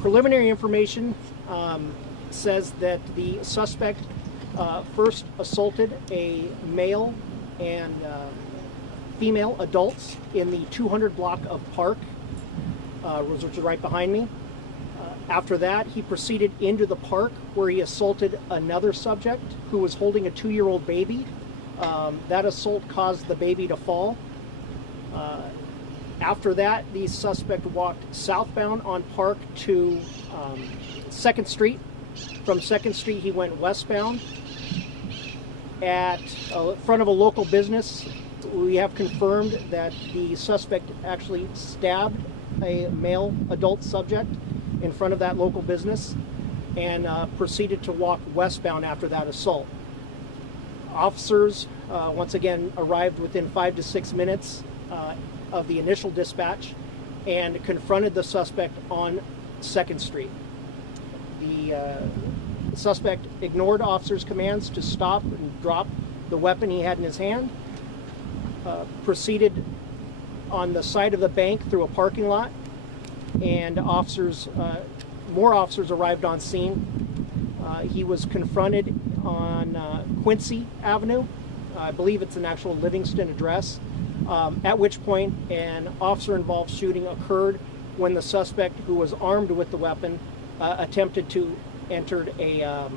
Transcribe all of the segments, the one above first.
Preliminary information says that the suspect first assaulted a male and female adults in the 200 block of Park, which is right behind me. After that, he proceeded into the park where he assaulted another subject who was holding a 2-year-old baby. That assault caused the baby to fall. After that, the suspect walked southbound on Park to 2nd Street. From 2nd Street, he went westbound. At front of a local business, we have confirmed that the suspect actually stabbed a male adult subject in front of that local business and proceeded to walk westbound after that assault. Officers, once again, arrived within 5 to 6 minutes of the initial dispatch and confronted the suspect on 2nd Street. The suspect ignored officers' commands to stop and drop the weapon he had in his hand, proceeded on the side of the bank through a parking lot, and more officers arrived on scene. He was confronted on Quincy Avenue. I believe it's an actual Livingston address, at which point an officer-involved shooting occurred when the suspect, who was armed with the weapon, attempted to enter a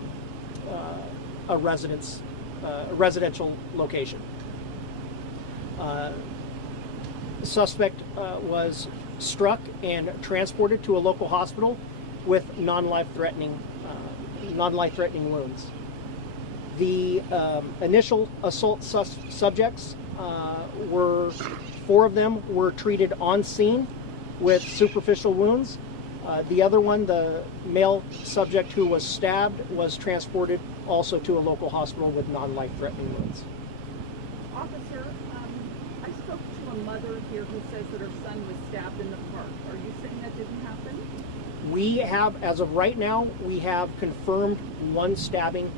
residential location. The suspect was struck and transported to a local hospital with non-life-threatening wounds. The initial assault subjects were 4 of them were treated on scene with superficial wounds. The other one, the male subject who was stabbed, was transported also to a local hospital with non-life-threatening wounds. Officer, I spoke to a mother here who says that her son was stabbed in the park. Are you saying that didn't happen? We have, as of right now, we have confirmed 1 stabbing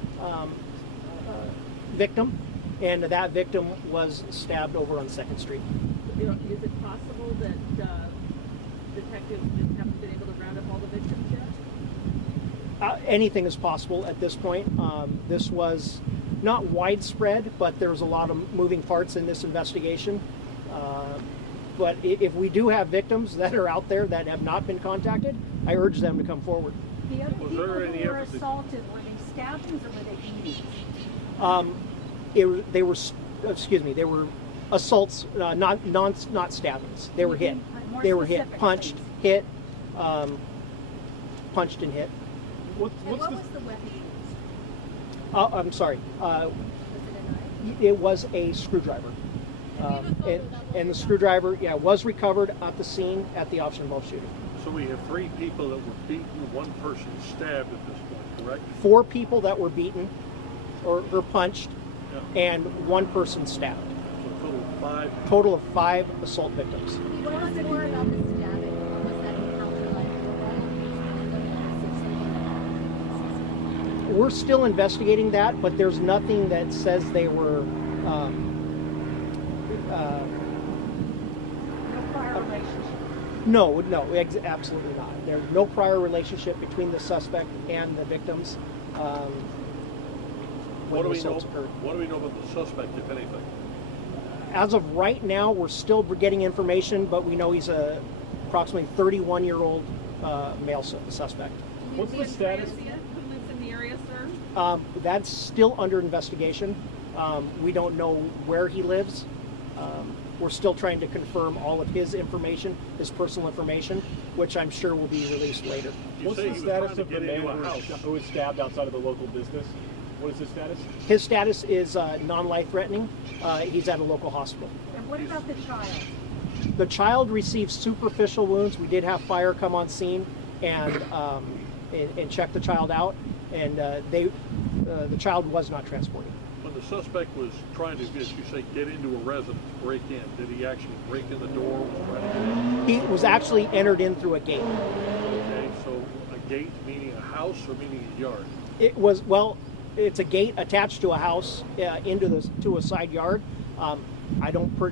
victim, and that victim was stabbed over on 2nd Street. Is it possible that detectives just haven't been able to round up all the victims yet? Anything is possible at this point. This was not widespread, but there's a lot of moving parts in this investigation. But if we do have victims that are out there that have not been contacted, I urge them to come forward. The other people who were assaulted, were they stabbings or were they beatings? They were assaults, not stabbings. They were hit. They were hit, punched, hit, punched and hit. What was the weapon used? I'm sorry. Was it a knife? It was a screwdriver. And the screwdriver, was recovered at the scene at the officer-involved shooting. So we have 3 people that were beaten, 1 person stabbed at this point, correct? 4 people that were beaten or punched, and 1 person stabbed. So a total of 5. Total of 5 assault victims. What was more about the stabbing? Or was that encounter like We're still investigating that, but there's nothing that says they were no prior relationship? No, absolutely not. There's no prior relationship between the suspect and the victims. What do we know about the suspect, if anything? As of right now, we're still getting information, but we know he's a approximately 31-year-old male suspect. What's the status? Who lives in the area, sir? That's still under investigation. We don't know where he lives. We're still trying to confirm all of his information, his personal information, which I'm sure will be released later. What's the status of the man who was stabbed outside of the local business? What is his status? His status is non-life-threatening. He's at a local hospital. And what about the child? The child received superficial wounds. We did have fire come on scene and check the child out, and the child was not transported. When the suspect was trying to, as you say, get into a residence, break in, did he actually break in the door? He was actually entered in through a gate. Okay, so a gate meaning a house or meaning a yard? It was, well, it's a gate attached to a house to a side yard.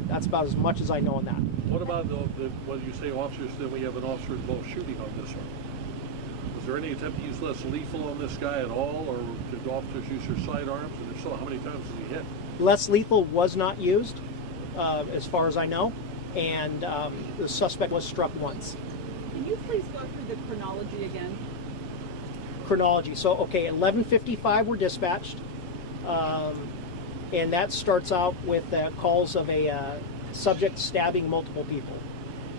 That's about as much as I know on that. What about when you say officers, then we have an officer involved shooting on this one? Was there any attempt to use less lethal on this guy at all, or did officers use their sidearms? And if so, how many times did he hit? Less lethal was not used, as far as I know, and the suspect was struck once. Can you please go through the chronology again? Chronology. So, okay, 11:55 were dispatched, and that starts out with calls of a subject stabbing multiple people,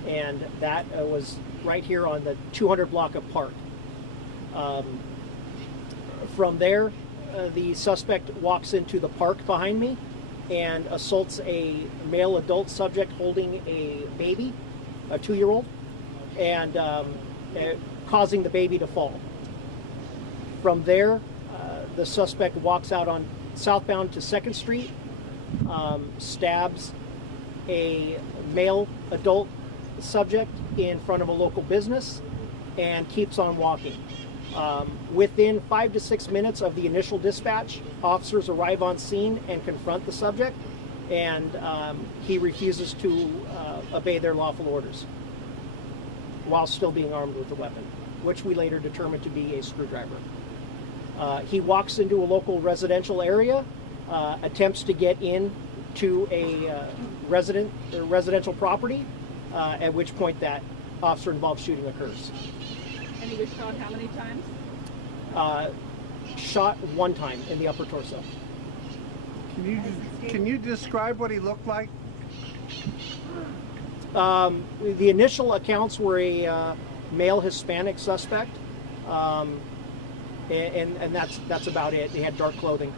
and that was right here on the 200 block of Park. From there, the suspect walks into the park behind me and assaults a male adult subject holding a baby, a 2-year-old, and causing the baby to fall. From there, the suspect walks out on southbound to 2nd Street, stabs a male adult subject in front of a local business, and keeps on walking. Within 5 to 6 minutes of the initial dispatch, officers arrive on scene and confront the subject, and he refuses to obey their lawful orders while still being armed with a weapon, which we later determined to be a screwdriver. He walks into a local residential area, attempts to get into a residential property, at which point that officer-involved shooting occurs. And he was shot how many times? Shot one time in the upper torso. Can you describe what he looked like? The initial accounts were a male Hispanic suspect, and that's about it. They had dark clothing,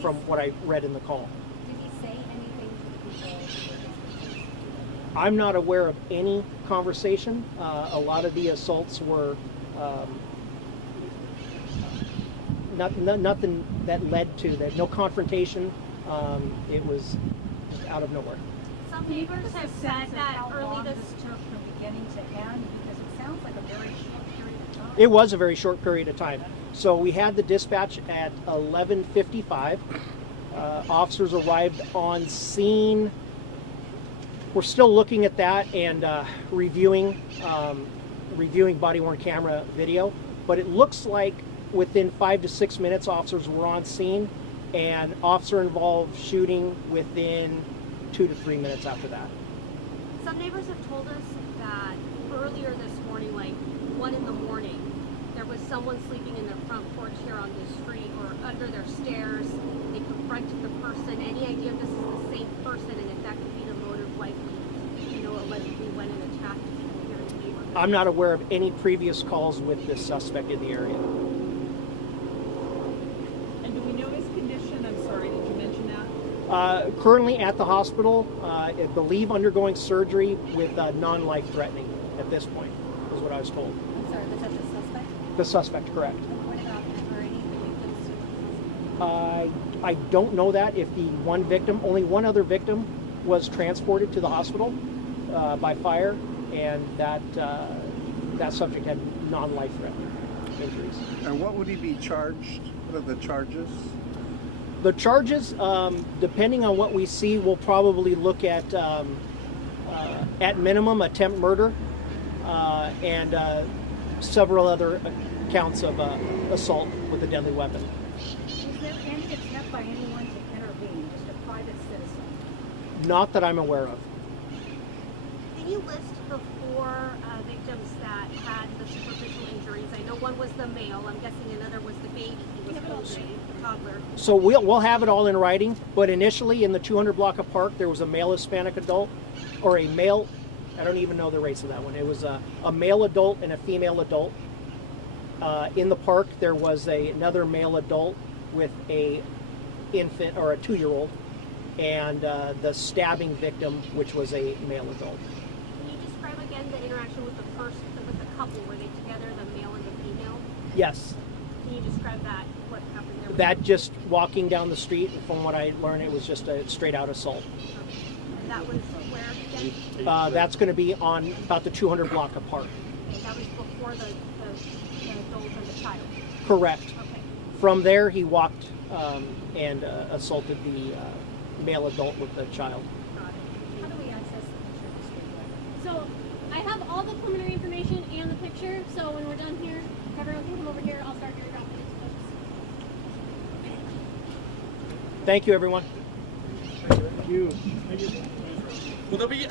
from what I read in the call. Did he say anything to the people? I'm not aware of any conversation. A lot of the assaults were nothing that led to that. No confrontation. It was out of nowhere. Some neighbors have said that early this took from beginning to end, because it sounds like a very short period of time. It was a very short period of time. So we had the dispatch at 11:55. Officers arrived on scene. We're still looking at that and reviewing body-worn camera video. But it looks like within 5 to 6 minutes, officers were on scene, and officer-involved shooting within 2 to 3 minutes after that. Some neighbors have told us that earlier this morning, like 1 in the morning, there was someone sleeping in their front porch here on this street or under their stairs. They confronted the person. Any idea if this is the same person, and if that could be the motive, why he, allegedly went and attacked people here in the neighborhood? I'm not aware of any previous calls with this suspect in the area. And do we know his condition? I'm sorry, did you mention that? Currently at the hospital, I believe undergoing surgery with non-life threatening at this point, is what I was told. I'm sorry, was that the suspect? The suspect, correct. What about him or any of the victims? I don't know that. If the one victim, only one other victim was transported to the hospital by fire, and that subject had non-life threatening injuries. And what would he be charged? What are the charges? The charges, depending on what we see, we'll probably look at minimum, attempt murder, and several other counts of assault with a deadly weapon. Was there any attempt by anyone to intervene, just a private citizen? Not that I'm aware of. Can you list the 4 victims that had the superficial injuries? I know one was the male. I'm guessing another was the baby he was holding, the toddler. So we'll have it all in writing, but initially in the 200 block of Park, there was a male Hispanic adult, or a male, I don't even know the race of that one. It was a male adult and a female adult. In the park, there was another male adult with a infant, or a 2-year-old, and the stabbing victim, which was a male adult. Can you describe again the interaction with the couple? Were they together, the male and the female? Yes. Can you describe that? What happened there? That just walking down the street, from what I learned, it was just a straight out assault. And that was where again? That's going to be on about the 200 block of Park. Okay, that was before the adult and the child. Correct. Okay. From there, he walked and assaulted male adult with the child. How do we access the picture of the street? So I have all the preliminary information and the picture. So when we're done here, everyone can come over here. I'll start airdropping it to folks. Thank you, everyone. Thank you. Will there be